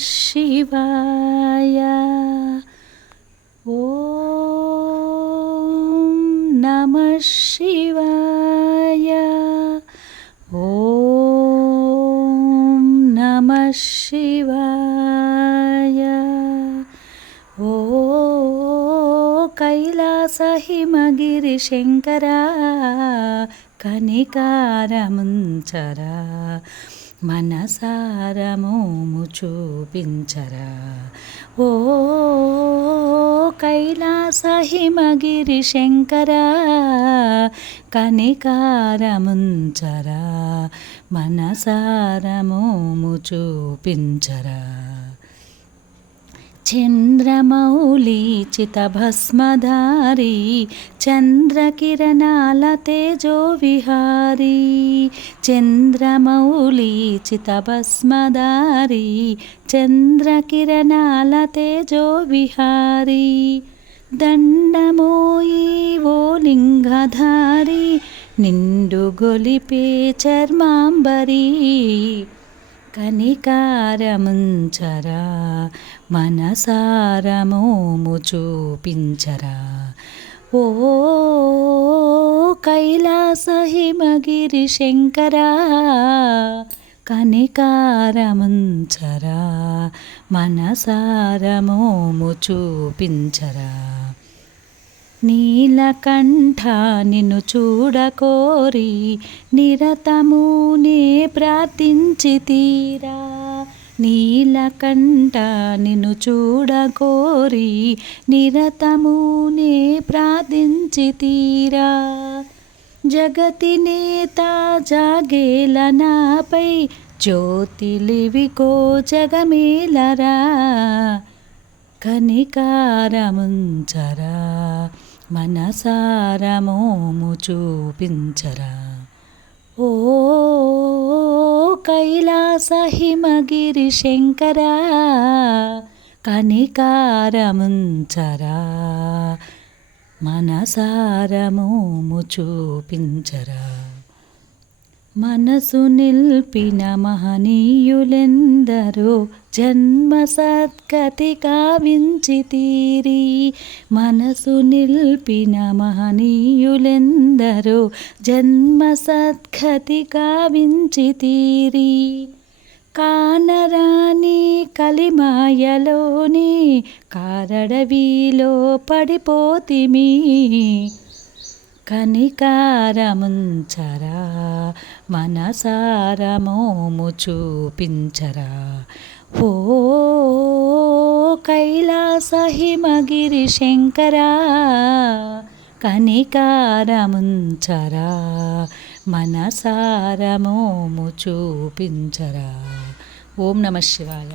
శివాయ. ఓం నమః శివాయ. ఓం నమః శివాయ. ఓ కైలాస హిమగిరి శంకరా కనికారముంచరా మనసార మోము చూపించరా. ఓ కైలాస హిమగిరి శంకరా కనికారముంచరా మనసార మోము చూపించరా. చంద్రమౌళి చితభస్మధారి చంద్రకిరణాల తేజో విహారీ. చంద్రమౌళి చితభస్మధారి చంద్రకిరణాల తేజో విహారీ. దండమోయి ఓ లింగధారి నిండు గొలిపే చర్మాంబరీ. కనికారముంచరా మనసార మోము చూపించరా. ఓ కైలాస హిమగిరి శంకరా కనికారముంచరా మనసార మోము చూపించరా. నీలకంఠ నిన్ను చూడకోరి నిరతము నే ప్రార్థించి తీరా. నీలకంఠ నిన్ను చూడకోరి నిరతము నే ప్రార్థించి తీరా. జగతి నేత జాగేల నాపై జ్యోతిలివికో జగమేలరా. కనికారముంచరా మనసార మోము చూపించరా. ఓ కైలాస హిమగిరి శంకరా కనికారముంచరా మనసార మోము చూపించరా. మనసు నిల్పిన మహనీయులెందరో జన్మ సద్గతి కావించి తీరి. మనసు నిల్పిన మహనీయులెందరో జన్మ సద్గతి కావించి తీరి. కానరాని కలిమాయలోని కారడవిలో పడిపోతిమి. కనికారముంచరా మనసార మోము చూపించరా. ఓ కైలాస హిమగిరి శంకరా కనికారముంచరా మనసార మోము చూపించరా. ఓం నమః శివాయ.